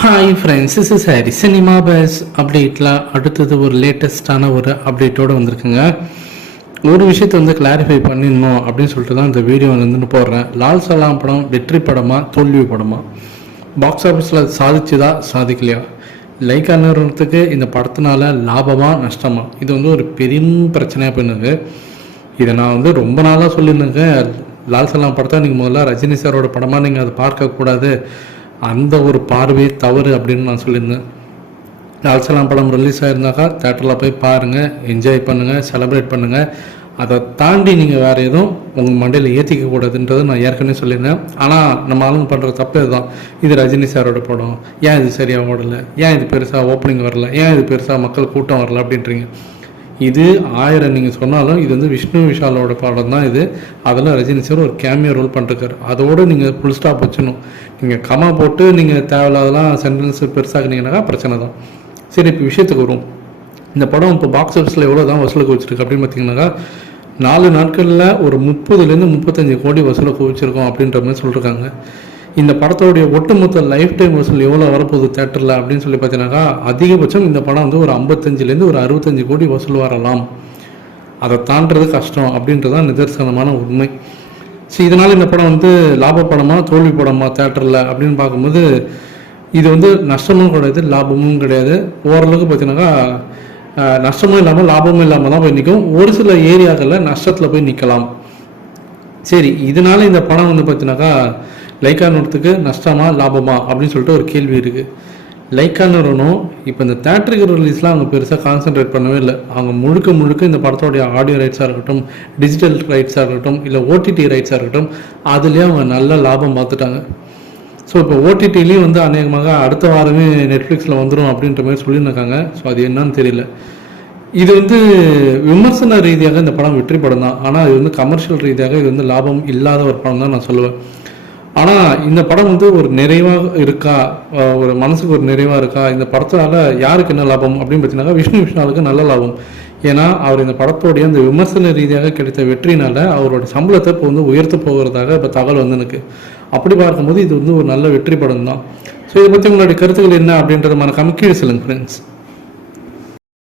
Hi friends is is Hari cinema base அப்டேட்டில் அடுத்தது ஒரு லேட்டஸ்டான ஒரு அப்டேட்டோடு வந்திருக்குங்க. ஒரு விஷயத்தை வந்து கிளாரிஃபை பண்ணிடணும் அப்படின்னு சொல்லிட்டு தான் இந்த வீடியோ வந்துன்னு போடுறேன். லால் சலாம் படம் வெற்றி படமா தோல்வி படமா? பாக்ஸ் ஆஃபீஸில் சாதிச்சுதா சாதிக்கலையா? லைக் நிறுவனத்துக்கு இந்த படத்தினால லாபமா நஷ்டமா? இது வந்து ஒரு பெரும் பிரச்சனையாக பண்ணுது இதை நான் வந்து ரொம்ப நாளாக சொல்லியிருந்தேங்க. லால் சலாம் படத்தை நீங்கள் முதல்ல ரஜினி சாரோட படமாக நீங்கள் அதை பார்க்கக்கூடாது. அந்த ஒரு பார்வை தவறு அப்படின்னு நான் சொல்லியிருந்தேன். லால்சலாம் படம் ரிலீஸ் ஆயிருந்தாக்கா தேட்டரில் போய் பாருங்கள் என்ஜாய் பண்ணுங்கள் செலப்ரேட் பண்ணுங்கள் அதை தாண்டி நீங்கள் வேறு எதுவும் உங்கள் மண்டையில் ஏற்றிக்க கூடாதுன்றது நான் ஏற்கனவே சொல்லியிருந்தேன். ஆனால் நம்ம ஆளுங்க பண்ணுற தப்பு இதுதான். இது ரஜினி சாரோட படம். ஏன் இது சரியாக ஓடலை? ஏன் இது பெருசாக ஓப்பனிங் வரல? ஏன் இது பெருசாக மக்கள் கூட்டம் வரல? அப்படின்றீங்க. இது ஆயிரம் நீங்கள் சொன்னாலும் இது வந்து விஷ்ணு விஷாலோட படம் தான் இது. அதில் ரஜினி சார் ஒரு கேமியோ ரோல் பண்ணிருக்காரு அதோடு நீங்கள் ஃபுல் ஸ்டாப் வச்சணும் நீங்கள் கமா போட்டு நீங்கள் தேவையில்லாதெல்லாம் சென்டென்ஸ் பெருசாக்குனீங்கன்னாக்கா பிரச்சனை தான். சரி இப்போ விஷயத்துக்கு வரும் இந்த படம் இப்போ பாக்ஸ் ஆஃபீஸில் எவ்வளோ தான் வசூலுக்கு வச்சிருக்கு அப்படின்னு பார்த்தீங்கன்னாக்கா நாலு நாட்களில் ஒரு முப்பதுலேருந்து முப்பத்தஞ்சு கோடி வசூலை குவிச்சிருக்கோம் அப்படின்ற மாதிரி சொல்லியிருக்காங்க இந்த படத்தோடைய ஒட்டுமொத்த லைஃப் டைம் வசூல் எவ்வளோ வரப்போகுது தேட்டரில் அப்படின்னு சொல்லி பார்த்தீங்கன்னாக்கா அதிகபட்சம் இந்த படம் வந்து ஒரு ஐம்பத்தஞ்சிலேருந்து ஒரு அறுபத்தஞ்சு கோடி வசூல் வரலாம். அதை தாண்டுறது கஷ்டம் அப்படின்றது தான் நிதர்சனமான உண்மை. ஸோ இதனால் இந்த படம் வந்து லாப படமா தோல்வி படமா தேட்டரில் அப்படின்னு பார்க்கும்போது இது வந்து நஷ்டமும் கிடையாது லாபமும் கிடையாது. ஓரளவுக்கு பார்த்தீங்கன்னாக்கா நஷ்டமும் இல்லாமல் லாபமும் இல்லாமல் தான் போய் நிற்கும். ஒரு சில ஏரியாக்களில் நஷ்டத்தில் போய் நிற்கலாம். சரி இதனால இந்த படம் வந்து பார்த்தீங்கன்னாக்கா லைக்கா நிறுவனத்துக்கு நஷ்டமா லாபமா அப்படின்னு சொல்லிட்டு ஒரு கேள்வி இருக்கு. லைக்கா நிறுவனம் இப்போ இந்த தேட்டருக்கு ரிலீஸ்லாம் அவங்க பெருசாக கான்சென்ட்ரேட் பண்ணவே இல்லை. அவங்க முழுக்க முழுக்க இந்த படத்தோடைய ஆடியோ ரைட்ஸாக இருக்கட்டும் டிஜிட்டல் ரைட்ஸாக இருக்கட்டும் இல்லை ஓடிடி ரைட்ஸாக இருக்கட்டும் அதுலேயே அவங்க நல்ல லாபம் பார்த்துட்டாங்க. ஸோ இப்போ ஓடிடிலையும் வந்து அநேகமாக அடுத்த வாரமே நெட்ஃப்ளிக்ஸில் வந்துடும் அப்படின்ற மாதிரி சொல்லியிருக்காங்க ஸோ அது என்னன்னு தெரியல. இது வந்து விமர்சன ரீதியாக இந்த படம் வெற்றி படம் தான் ஆனால் இது வந்து கமர்ஷியல் ரீதியாக இது வந்து லாபம் இல்லாத ஒரு படம் தான் நான் சொல்லுவேன். ஆனால் இந்த படம் வந்து ஒரு நிறைவாக இருக்கா? ஒரு மனசுக்கு ஒரு நிறைவாக இருக்கா? இந்த படத்தினால யாருக்கு என்ன லாபம்? அப்படின்னு பார்த்தீங்கன்னா விஷ்ணு விஷாலுக்கு நல்ல லாபம். ஏன்னா அவர் இந்த படத்தோடைய அந்த விமர்சன ரீதியாக கிடைத்த வெற்றினால அவரோட சம்பளத்தை இப்போ வந்து உயர்த்த போகிறதாக இப்போ தகவல் வந்து எனக்கு அப்படி பார்க்கும்போது இது வந்து ஒரு நல்ல வெற்றி படம் தான் ஸோ இதை பற்றி உங்களுடைய கருத்துக்கள் என்ன அப்படின்றத மறக்காம கீழே சொல்லுங்கள் ஃப்ரெண்ட்ஸ்